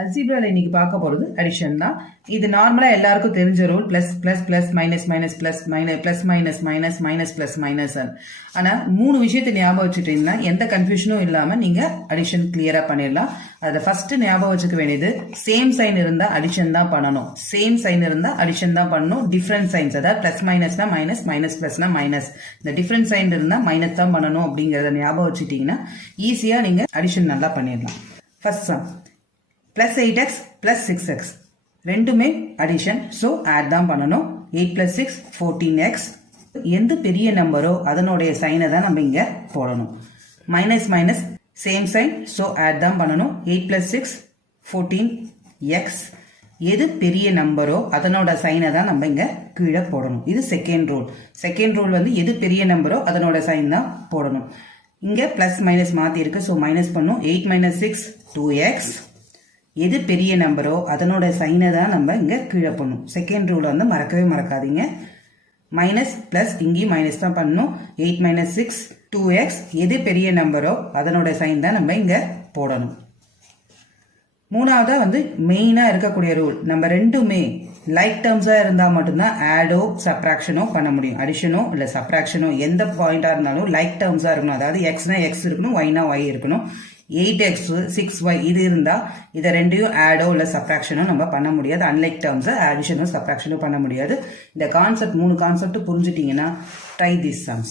அல்ஜீப்ரால இன்னைக்கு பார்க்க போறது அடிஷன் தான். இது நார்மலா எல்லாருக்கும் தெரிஞ்ச rule, plus plus plus minus minus plus minus plus minus minus minus plus minus. ஆனா 3 விஷயத்தை ஞாபகம் வச்சுட்டீங்கன்னா எந்த கன்ஃபியூஷனும் இல்லாம நீங்க அடிஷன் கிளியரா பண்ணிடலாம். அதுல ஃபர்ஸ்ட் ஞாபகம் வச்சுக்க வேண்டியது, சேம் சைன் இருந்தா அடிஷன் தான் பண்ணணும். சேம் சைன் இருந்தா அடிஷன் தான் பண்ணணும். டிஃபரன்ட் சைன்ஸ், அதாவது பிளஸ் மைனஸ்னா மைனஸ், மைனஸ் பிளஸ்னா மைனஸ், இந்த டிஃபரன்ட் சைன் இருந்தா மைனஸ் தான் பண்ணணும் அப்படிங்கறத ஞாபகம் வச்சுட்டீங்கன்னா ஈஸியா நீங்க அடிஷன் நல்லா பண்ணிடலாம். First sum plus 8x plus 6x ரெண்டுமே அடிஷன், ஸோ ஆட் தான் பண்ணணும். 8 plus 6 14x. எந்த பெரிய நம்பரோ அதனுடைய சைனை தான் நம்ம இங்க போடணும். Minus minus same sign, so add தான் பண்ணணும். 8 plus 6 14x. எது பெரிய நம்பரோ அதனோட சைனை தான் நம்ம இங்க கீழே போடணும். இது செகண்ட் ரூல். செகண்ட் ரூல் வந்து எது பெரிய நம்பரோ அதனோட சைன் தான் போடணும். இங்க பிளஸ் மைனஸ் மாத்தி இருக்கு, ஸோ மைனஸ் பண்ணும். 8 minus 6 2x. எது பெரிய நம்பரோ அதனோட சைனை தான் நம்ம இங்க கீழே பண்ணும். செகண்ட் ரூல் வந்து மறக்கவே மறக்காதீங்க. மைனஸ் பிளஸ் இங்கேயும் மைனஸ் தான் பண்ணணும். 8 minus 6 2x. எது பெரிய நம்பரோ அதனோட சைன் தான் நம்ம இங்க போடணும். மூணாவதா வந்து மெயினா இருக்கக்கூடிய ரூல், நம்ம ரெண்டுமே லைக் டேர்ம்ஸா இருந்தா மட்டும்தான் ஆடோ சப்ராக்ஷனோ பண்ண முடியும். அடிஷனோ இல்ல சப்ராக்ஷனோ எந்த பாயிண்டா இருந்தாலும் லைக் டேர்ம்ஸா இருக்கணும். அதாவது எக்ஸ்னா எக்ஸ் இருக்கணும், ஒய்னா ஒய் இருக்கணும். 8x 6y இது இருந்தா இதை ரெண்டையும் ஆடோ இல்ல சப்ராக்ஷனோ நம்ம பண்ண முடியாது. அன்லைக் டேர்ம்ஸ் அடிஷனோ சப்ராக்ஷனோ பண்ண முடியாது. இந்த கான்செப்ட் 3 கான்செப்ட் புரிஞ்சுட்டீங்கன்னா ட்ரை திஸ் சம்ஸ்.